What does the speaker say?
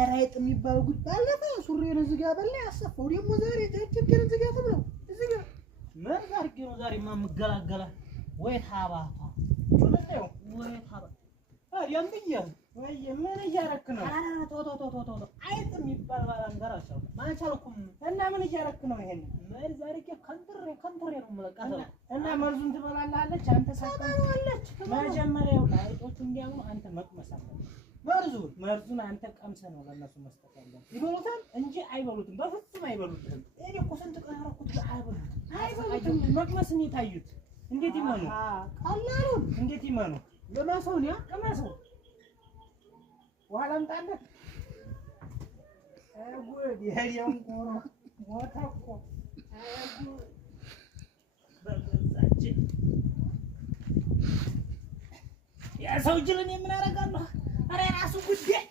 እራይጥ የሚባል ጉድ ባለፈ ሱሪዬን እዚህ ጋር በላ ያሰፋው ደግሞ ዛሬ ችግር እዚህ ጋር ተብለው እዚህ ጋር ምን አድርጌ ነው ዛሬማ የምገላገላ ወይ ታባቷ ወለደው ወይ ታባ አሪያም ብዬ ወይ ምን እያረክ ነው? ቶቶቶቶቶ አይጥ የሚባል ባላንጋራ አሻው ማቻልኩም እና ምን እያረክ ነው? ይሄን ምን ዛሬ ከንትሬ ነው የምለቃተው እና መርዙን ትበላለች አንተ ሳታውለች መጀመሪያው አይጦቹ እንዲያው አንተ መቅመስ አለብህ። መርዙን አንተ ቀምሰህ ነው ለነሱ መስጠት ያለብህ። ይበሉታል እንጂ አይበሉትም፣ በፍጹም አይበሉትም። እኔ እኮ ስንት ቀን አደረኩት አይበሉትም። መቅመስን የታዩት እንዴት ይመኑ? ቀላሉን እንዴት ይመኑ? ለማሰውን ያ ለማሰው ውሃ ላምጣልህ። ጉድ የሄደውን ቆሮ ሞተ እኮ ጉድ በገዛችን ያ ሰው ጅልን የምን አደርጋለሁ? ኧረ የራሱ ጉዳይ